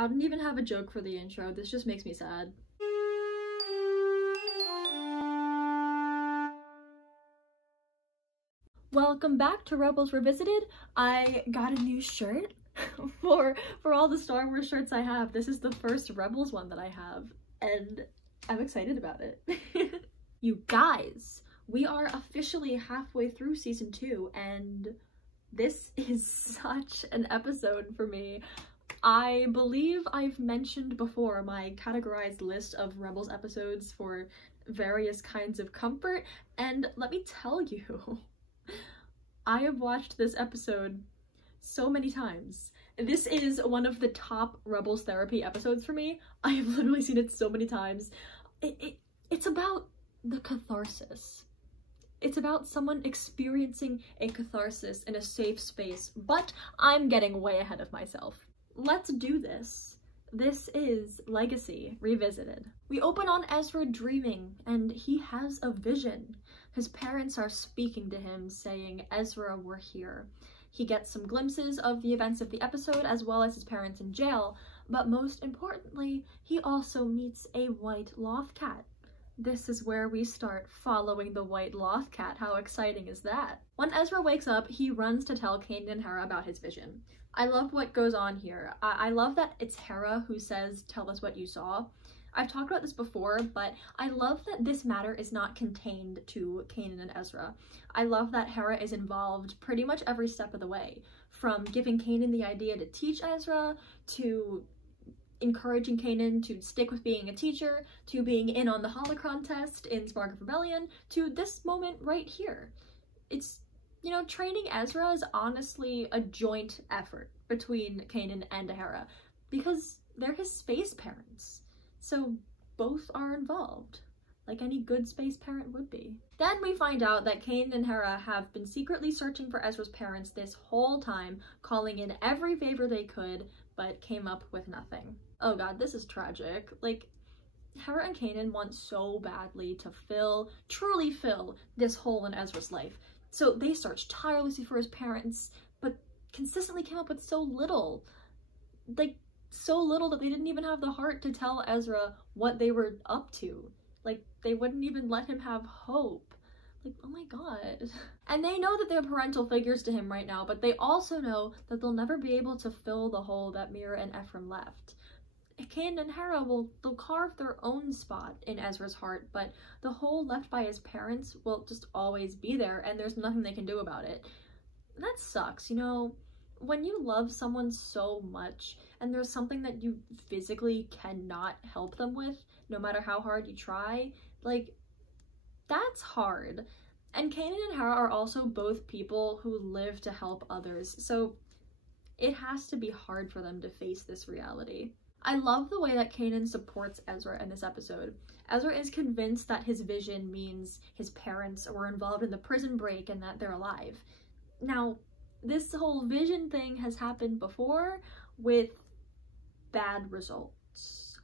I didn't even have a joke for the intro. This just makes me sad. Welcome back to Rebels Revisited. I got a new shirt for all the Star Wars shirts I have. This is the first Rebels one that I have, and I'm excited about it. You guys, we are officially halfway through season 2, and this is such an episode for me. I believe I've mentioned before my categorized list of Rebels episodes for various kinds of comfort, and let me tell you, I have watched this episode so many times. This is one of the top Rebels therapy episodes for me. I have literally seen it so many times. It's about the catharsis. It's about someone experiencing a catharsis in a safe space, but I'm getting way ahead of myself. Let's do this. This is Legacy Revisited. We open on Ezra dreaming, and he has a vision. His parents are speaking to him, saying, "Ezra, we're here." He gets some glimpses of the events of the episode, as well as his parents in jail, but most importantly, he also meets a white loth cat. This is where we start following the white loth cat. How exciting is that? When Ezra wakes up, he runs to tell Kanan and Hera about his vision. I love what goes on here. I love that it's Hera who says, "Tell us what you saw." I've talked about this before, but I love that this matter is not contained to Kanan and Ezra. I love that Hera is involved pretty much every step of the way, from giving Kanan the idea to teach Ezra, to encouraging Kanan to stick with being a teacher, to being in on the holocron test in Spark of Rebellion, to this moment right here. It's, you know, training Ezra is honestly a joint effort between Kanan and Hera, because they're his space parents. So both are involved, like any good space parent would be. Then we find out that Kanan and Hera have been secretly searching for Ezra's parents this whole time, calling in every favor they could, but came up with nothing. Oh god, this is tragic. Like, Hera and Kanan want so badly to truly fill this hole in Ezra's life. So they searched tirelessly for his parents, but consistently came up with so little. Like, so little that they didn't even have the heart to tell Ezra what they were up to. Like, they wouldn't even let him have hope. Like, oh my god. And they know that they're parental figures to him right now, but they also know that they'll never be able to fill the hole that Mira and Ephraim left. Kanan and Hera they'll carve their own spot in Ezra's heart, but the hole left by his parents will just always be there, and there's nothing they can do about it. And that sucks, you know? When you love someone so much, and there's something that you physically cannot help them with, no matter how hard you try, like, that's hard. And Kanan and Hera are also both people who live to help others, so it has to be hard for them to face this reality. I love the way that Kanan supports Ezra in this episode. Ezra is convinced that his vision means his parents were involved in the prison break and that they're alive. Now, this whole vision thing has happened before with bad results,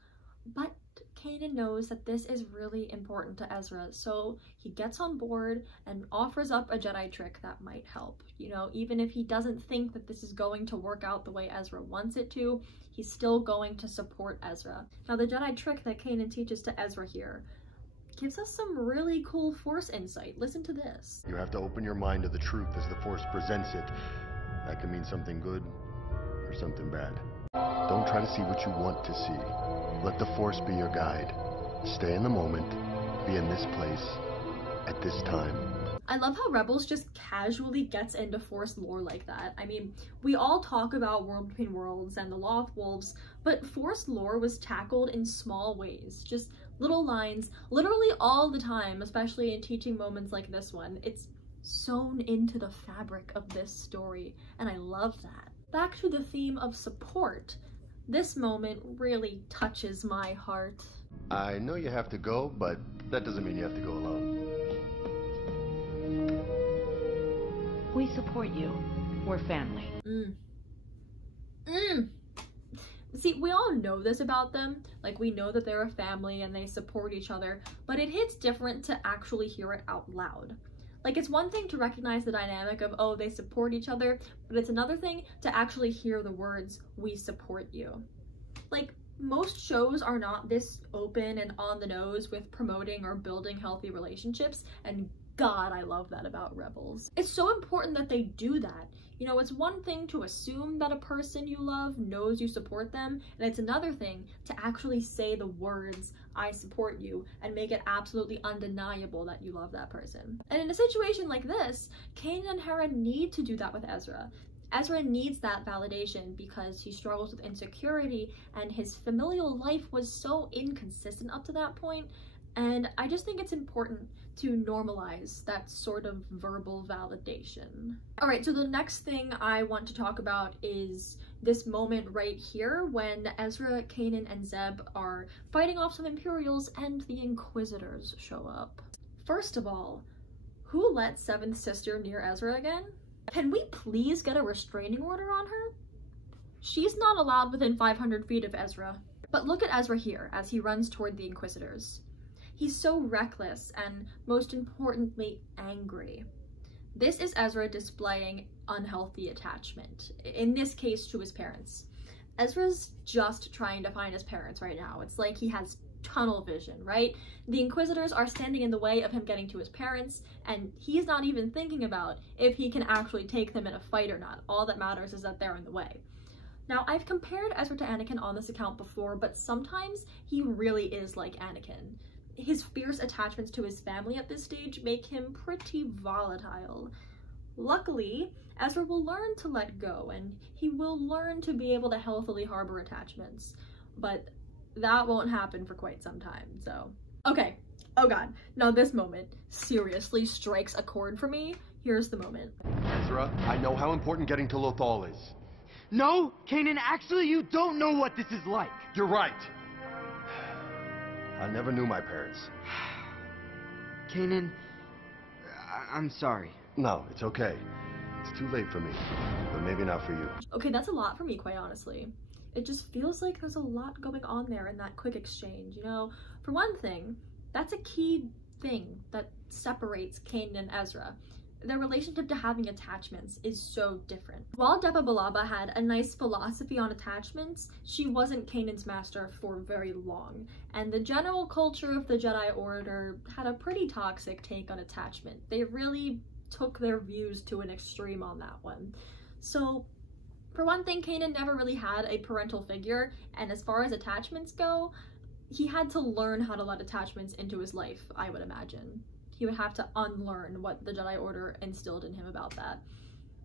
but Kanan knows that this is really important to Ezra, so he gets on board and offers up a Jedi trick that might help. You know, even if he doesn't think that this is going to work out the way Ezra wants it to, he's still going to support Ezra. Now, the Jedi trick that Kanan teaches to Ezra here gives us some really cool Force insight. Listen to this. You have to open your mind to the truth as the Force presents it. That can mean something good or something bad. Don't try to see what you want to see. Let the Force be your guide. Stay in the moment, be in this place, at this time. I love how Rebels just casually gets into Force lore like that. I mean, we all talk about World Between Worlds and the Loth Wolves, but Force lore was tackled in small ways. Just little lines, literally all the time, especially in teaching moments like this one. It's sewn into the fabric of this story, and I love that. Back to the theme of support. This moment really touches my heart. I know you have to go, but that doesn't mean you have to go alone. We support you. We're family. See, we all know this about them. Like, we know that they're a family and they support each other, but it hits different to actually hear it out loud. Like, it's one thing to recognize the dynamic of, oh, they support each other, but it's another thing to actually hear the words, "we support you." Like, most shows are not this open and on the nose with promoting or building healthy relationships, and God, I love that about Rebels. It's so important that they do that. You know, it's one thing to assume that a person you love knows you support them, and it's another thing to actually say the words, "I support you," and make it absolutely undeniable that you love that person. And in a situation like this, Kanan and Hera need to do that with Ezra. Ezra needs that validation because he struggles with insecurity and his familial life was so inconsistent up to that point, and I just think it's important to normalize that sort of verbal validation. Alright, so the next thing I want to talk about is this moment right here when Ezra, Kanan, and Zeb are fighting off some Imperials and the Inquisitors show up. First of all, who let Seventh Sister near Ezra again? Can we please get a restraining order on her? She's not allowed within 500 feet of Ezra. But look at Ezra here as he runs toward the Inquisitors. He's so reckless and, most importantly, angry. This is Ezra displaying unhealthy attachment, in this case to his parents. Ezra's just trying to find his parents right now. It's like he has tunnel vision, right? The Inquisitors are standing in the way of him getting to his parents, and he's not even thinking about if he can actually take them in a fight or not. All that matters is that they're in the way. Now, I've compared Ezra to Anakin on this account before, but sometimes he really is like Anakin. His fierce attachments to his family at this stage make him pretty volatile. Luckily, Ezra will learn to let go, and he will learn to be able to healthily harbor attachments, but that won't happen for quite some time, so. Okay, oh god, now this moment seriously strikes a chord for me. Here's the moment. Ezra, I know how important getting to Lothal is. No, Kanan, actually you don't know what this is like. You're right. I never knew my parents. Kanan, I'm sorry. No, it's okay. It's too late for me, but maybe not for you. Okay, that's a lot for me, quite honestly. It just feels like there's a lot going on there in that quick exchange, you know? For one thing, that's a key thing that separates Kanan and Ezra. Their relationship to having attachments is so different. While Depa Billaba had a nice philosophy on attachments, she wasn't Kanan's master for very long, and the general culture of the Jedi Order had a pretty toxic take on attachment. They really took their views to an extreme on that one. So, for one thing, Kanan never really had a parental figure, and as far as attachments go, he had to learn how to let attachments into his life, I would imagine. He would have to unlearn what the Jedi Order instilled in him about that.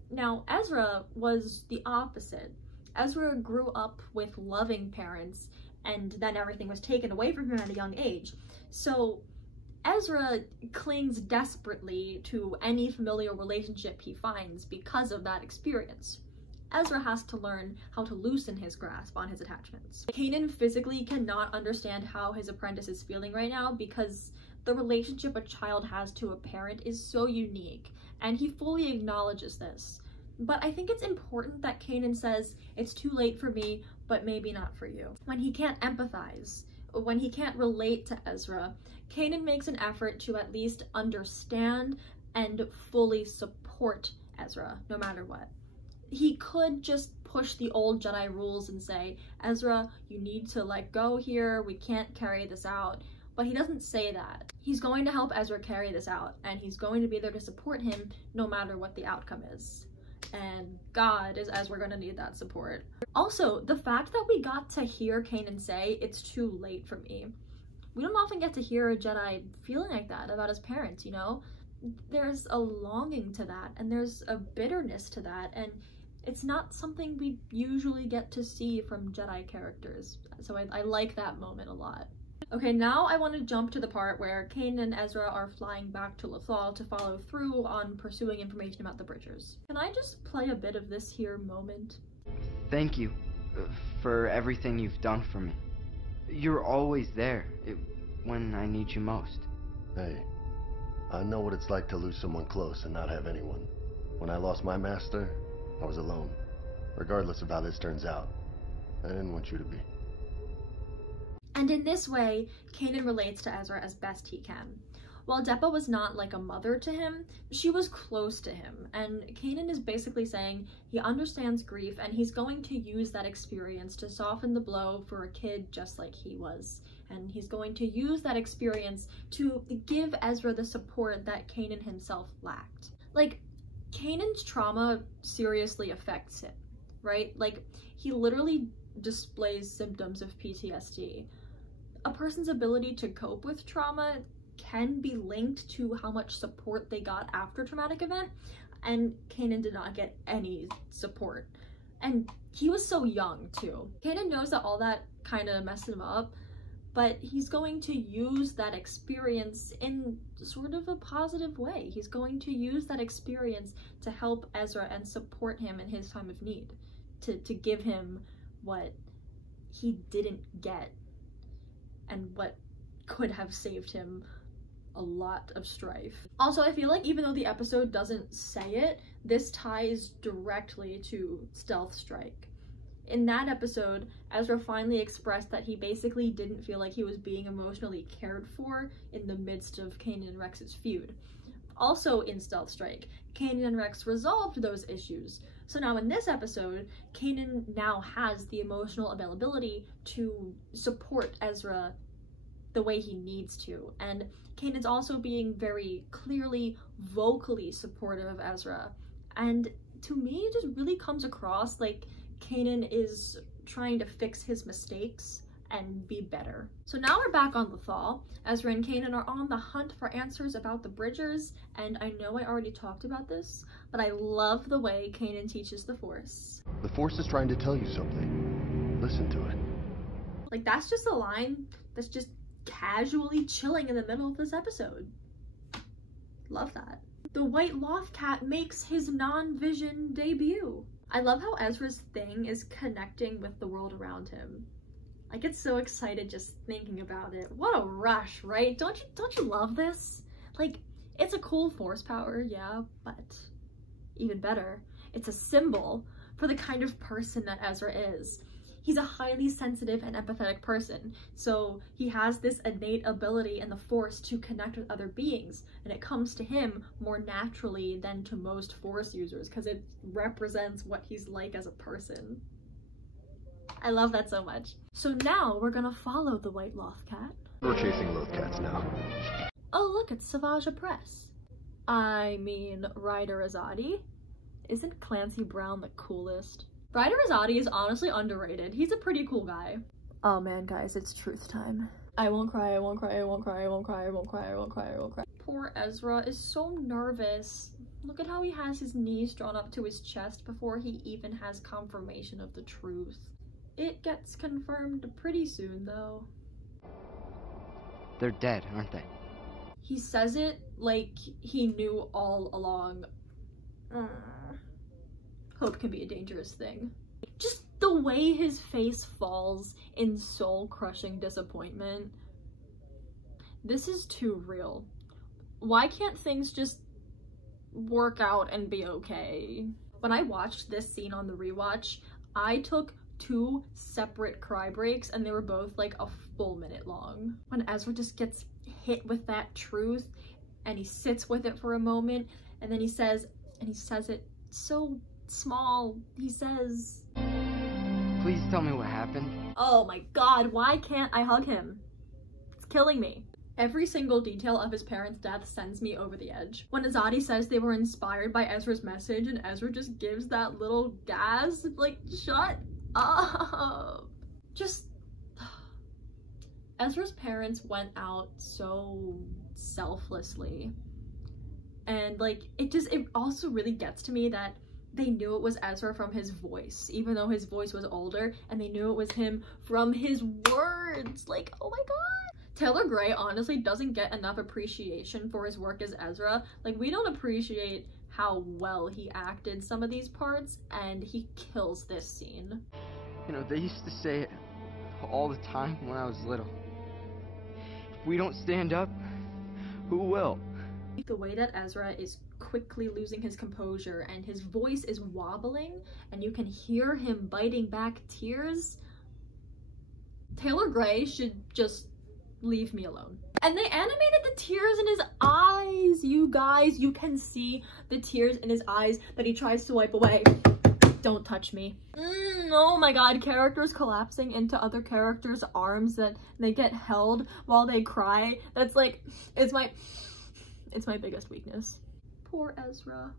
Now, Ezra was the opposite. Ezra grew up with loving parents, and then everything was taken away from him at a young age. So, Ezra clings desperately to any familial relationship he finds because of that experience. Ezra has to learn how to loosen his grasp on his attachments. Kanan physically cannot understand how his apprentice is feeling right now because the relationship a child has to a parent is so unique, and he fully acknowledges this. But I think it's important that Kanan says, "It's too late for me, but maybe not for you." When he can't empathize, when he can't relate to Ezra, Kanan makes an effort to at least understand and fully support Ezra, no matter what. He could just push the old Jedi rules and say, "Ezra, you need to let go here, we can't carry this out." But he doesn't say that. He's going to help Ezra carry this out, and he's going to be there to support him no matter what the outcome is. And God, is Ezra gonna need that support. Also, the fact that we got to hear Kanan say, "It's too late for me." We don't often get to hear a Jedi feeling like that about his parents, you know? There's a longing to that, and there's a bitterness to that, and it's not something we usually get to see from Jedi characters. So I like that moment a lot. Okay, now I want to jump to the part where Kanan and Ezra are flying back to Lothal to follow through on pursuing information about the Bridgers. Can I just play a bit of this here moment? Thank you for everything you've done for me. You're always there when I need you most. Hey, I know what it's like to lose someone close and not have anyone. When I lost my master, I was alone. Regardless of how this turns out, I didn't want you to be. And in this way, Kanan relates to Ezra as best he can. While Depa was not like a mother to him, she was close to him, and Kanan is basically saying he understands grief and he's going to use that experience to soften the blow for a kid just like he was. And he's going to use that experience to give Ezra the support that Kanan himself lacked. Like, Kanan's trauma seriously affects him, right? Like, he literally displays symptoms of PTSD. A person's ability to cope with trauma can be linked to how much support they got after a traumatic event, and Kanan did not get any support. And he was so young too. Kanan knows that all that kind of messed him up, but he's going to use that experience in sort of a positive way. He's going to use that experience to help Ezra and support him in his time of need, to give him what he didn't get and what could have saved him a lot of strife. Also, I feel like even though the episode doesn't say it, this ties directly to Stealth Strike. In that episode, Ezra finally expressed that he basically didn't feel like he was being emotionally cared for in the midst of Kanan and Rex's feud. Also in Stealth Strike, Kanan and Rex resolved those issues. So now in this episode, Kanan now has the emotional availability to support Ezra the way he needs to. And Kanan's also being very clearly, vocally supportive of Ezra. And to me, it just really comes across like Kanan is trying to fix his mistakes and be better. So now we're back on Lothal. Ezra and Kanan are on the hunt for answers about the Bridgers, and I know I already talked about this, but I love the way Kanan teaches the Force. The Force is trying to tell you something. Listen to it. Like, that's just a line that's just casually chilling in the middle of this episode. Love that. The white loth cat makes his non-vision debut. I love how Ezra's thing is connecting with the world around him. I get so excited just thinking about it. What a rush, right? Don't you love this? Like, it's a cool force power, yeah, but even better, it's a symbol for the kind of person that Ezra is. He's a highly sensitive and empathetic person, so he has this innate ability in the Force to connect with other beings, and it comes to him more naturally than to most Force users because it represents what he's like as a person. I love that so much. So now we're gonna follow the white loth cat. We're chasing loth cats now. Oh look, it's Savage Press. I mean, Ryder Azadi. Isn't Clancy Brown the coolest? Ryder Azadi is honestly underrated. He's a pretty cool guy. Oh man, guys, it's truth time. I won't cry, I won't cry, I won't cry, I won't cry, I won't cry, I won't cry, I won't cry. Poor Ezra is so nervous. Look at how he has his knees drawn up to his chest before he even has confirmation of the truth. It gets confirmed pretty soon, though. They're dead, aren't they? He says it like he knew all along. Hope can be a dangerous thing. Just the way his face falls in soul-crushing disappointment. This is too real. Why can't things just work out and be okay? When I watched this scene on the rewatch, I took 2 separate cry breaks and they were both like a full minute long. When Ezra just gets hit with that truth and he sits with it for a moment and then he says it so small, he says, Please tell me what happened. Oh my god, why can't I hug him? It's killing me. Every single detail of his parents' death sends me over the edge. When Azadi says they were inspired by Ezra's message and Ezra just gives that little gasp, like, shut up. Just Ezra's parents went out so selflessly, and like it also really gets to me that they knew it was Ezra from his voice, even though his voice was older, and they knew it was him from his words. Like, oh my god. Taylor Gray honestly doesn't get enough appreciation for his work as Ezra. Like, we don't appreciate how well he acted some of these parts, and he kills this scene. You know, they used to say it all the time when I was little. If we don't stand up, who will? The way that Ezra is quickly losing his composure and his voice is wobbling and you can hear him biting back tears. Taylor Gray should just leave me alone. And they animated the tears in his eyes, you guys. You can see the tears in his eyes that he tries to wipe away. Don't touch me. Oh my god, characters collapsing into other characters' arms that they get held while they cry. That's like, it's my biggest weakness. Poor Ezra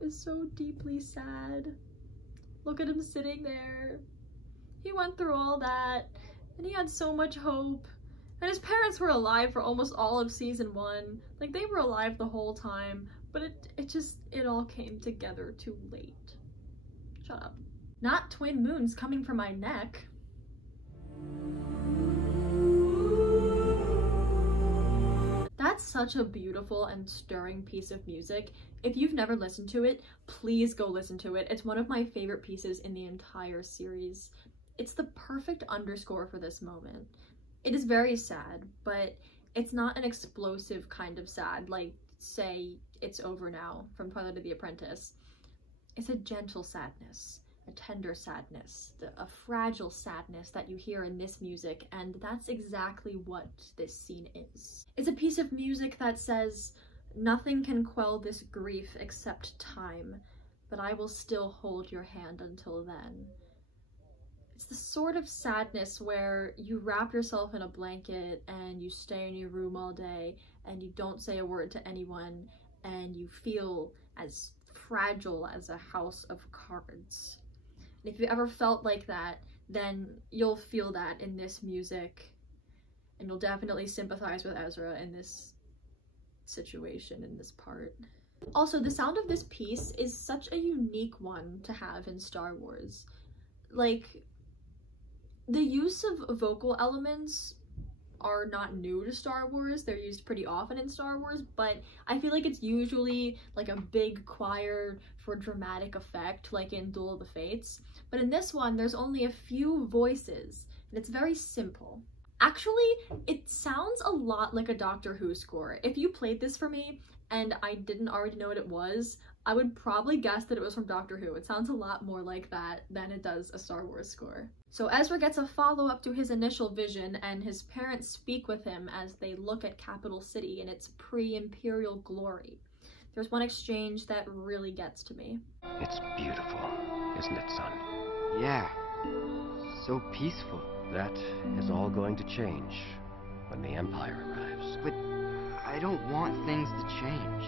is so deeply sad. Look at him sitting there. He went through all that, and he had so much hope. And his parents were alive for almost all of season 1. Like, they were alive the whole time, but it all came together too late. Shut up. Not twin moons coming from my neck. That's such a beautiful and stirring piece of music. If you've never listened to it, please go listen to it. It's one of my favorite pieces in the entire series. It's the perfect underscore for this moment. It is very sad, but it's not an explosive kind of sad, like, say, It's Over Now from Twilight of the Apprentice. It's a gentle sadness, a tender sadness, a fragile sadness that you hear in this music, and that's exactly what this scene is. It's a piece of music that says, "Nothing can quell this grief except time, but I will still hold your hand until then." It's the sort of sadness where you wrap yourself in a blanket and you stay in your room all day and you don't say a word to anyone and you feel as fragile as a house of cards. And if you ever felt like that, then you'll feel that in this music, and you'll definitely sympathize with Ezra in this situation, in this part. Also, the sound of this piece is such a unique one to have in Star Wars. Like, the use of vocal elements are not new to Star Wars. They're used pretty often in Star Wars, but I feel like it's usually like a big choir for dramatic effect, like in Duel of the Fates. But in this one, there's only a few voices, and it's very simple. Actually, it sounds a lot like a Doctor Who score. If you played this for me and I didn't already know what it was, I would probably guess that it was from Doctor Who. It sounds a lot more like that than it does a Star Wars score. So Ezra gets a follow-up to his initial vision, and his parents speak with him as they look at Capital City in its pre-imperial glory. There's one exchange that really gets to me. It's beautiful, isn't it, son? Yeah, so peaceful. That is all going to change when the Empire arrives. But I don't want things to change.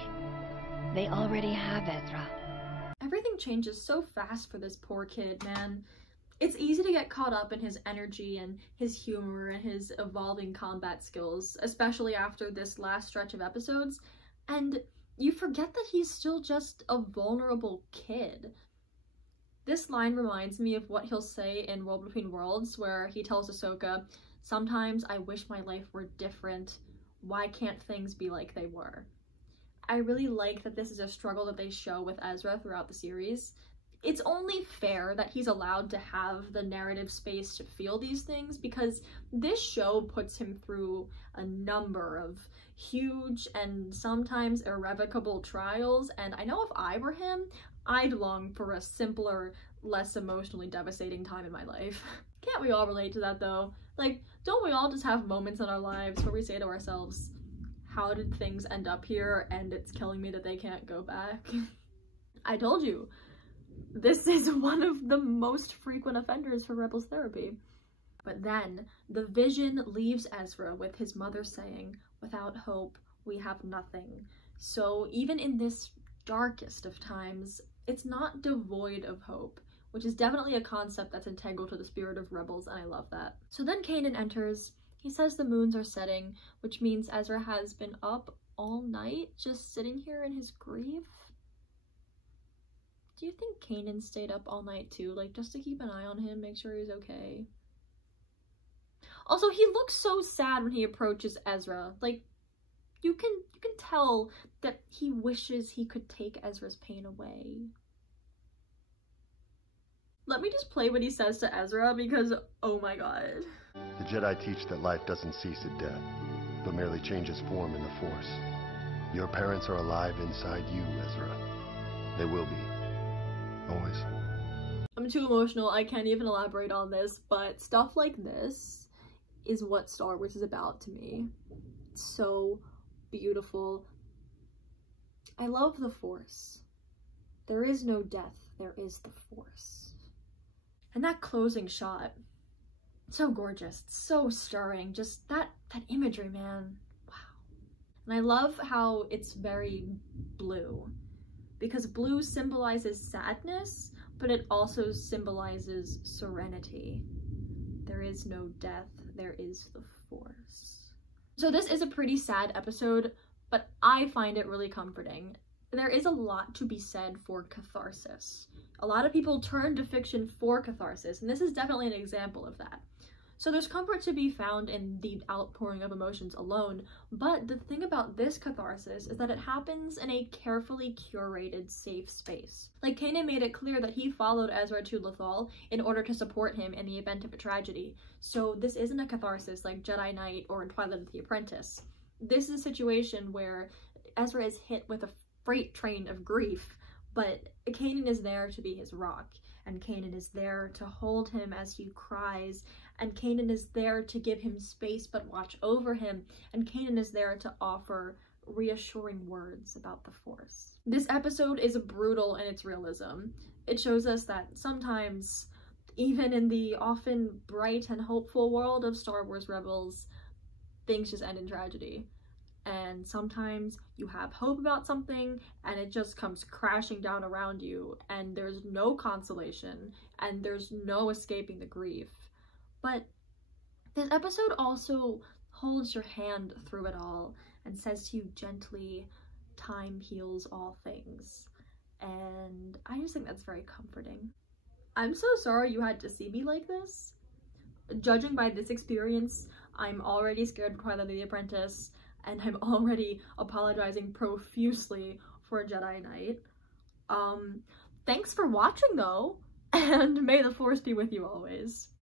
They already have, Ezra. Everything changes so fast for this poor kid, man. It's easy to get caught up in his energy and his humor and his evolving combat skills, especially after this last stretch of episodes, and you forget that he's still just a vulnerable kid. This line reminds me of what he'll say in World Between Worlds, where he tells Ahsoka, "Sometimes I wish my life were different. Why can't things be like they were?" I really like that this is a struggle that they show with Ezra throughout the series. It's only fair that he's allowed to have the narrative space to feel these things, because this show puts him through a number of huge and sometimes irrevocable trials, and I know if I were him, I'd long for a simpler, less emotionally devastating time in my life. Can't we all relate to that though? Like, don't we all just have moments in our lives where we say to ourselves, how did things end up here, and it's killing me that they can't go back? I told you. This is one of the most frequent offenders for Rebels therapy. But then, the vision leaves Ezra with his mother saying, "Without hope, we have nothing." So even in this darkest of times, it's not devoid of hope, which is definitely a concept that's integral to the spirit of Rebels, and I love that. So then Kanan enters. He says the moons are setting, which means Ezra has been up all night, just sitting here in his grief. Do you think Kanan stayed up all night too, like just to keep an eye on him, make sure he's okay? Also, he looks so sad when he approaches Ezra. Like, you can tell that he wishes he could take Ezra's pain away. Let me just play what he says to Ezra, because oh my god. The Jedi teach that life doesn't cease at death, but merely changes form in the Force. Your parents are alive inside you, Ezra. They will be. Always. I'm too emotional, I can't even elaborate on this, but stuff like this is what Star Wars is about to me. It's so beautiful. I love the Force. There is no death, there is the Force. And that closing shot, so gorgeous, so stirring, just that imagery, man, wow. And I love how it's very blue, because blue symbolizes sadness, but it also symbolizes serenity. There is no death, there is the Force. So this is a pretty sad episode, but I find it really comforting. There is a lot to be said for catharsis. A lot of people turn to fiction for catharsis, and this is definitely an example of that. So there's comfort to be found in the outpouring of emotions alone, but the thing about this catharsis is that it happens in a carefully curated, safe space. Like, Kanan made it clear that he followed Ezra to Lothal in order to support him in the event of a tragedy. So this isn't a catharsis like Jedi Knight or in Twilight of the Apprentice. This is a situation where Ezra is hit with a freight train of grief, but Kanan is there to be his rock, and Kanan is there to hold him as he cries, and Kanan is there to give him space but watch over him, and Kanan is there to offer reassuring words about the Force. This episode is brutal in its realism. It shows us that sometimes, even in the often bright and hopeful world of Star Wars Rebels, things just end in tragedy. And sometimes you have hope about something and it just comes crashing down around you, and there's no consolation and there's no escaping the grief. But this episode also holds your hand through it all and says to you gently, time heals all things. And I just think that's very comforting. I'm so sorry you had to see me like this. Judging by this experience, I'm already scared of Twilight of the Apprentice, and I'm already apologizing profusely for Jedi Knight. Thanks for watching though, and may the Force be with you always.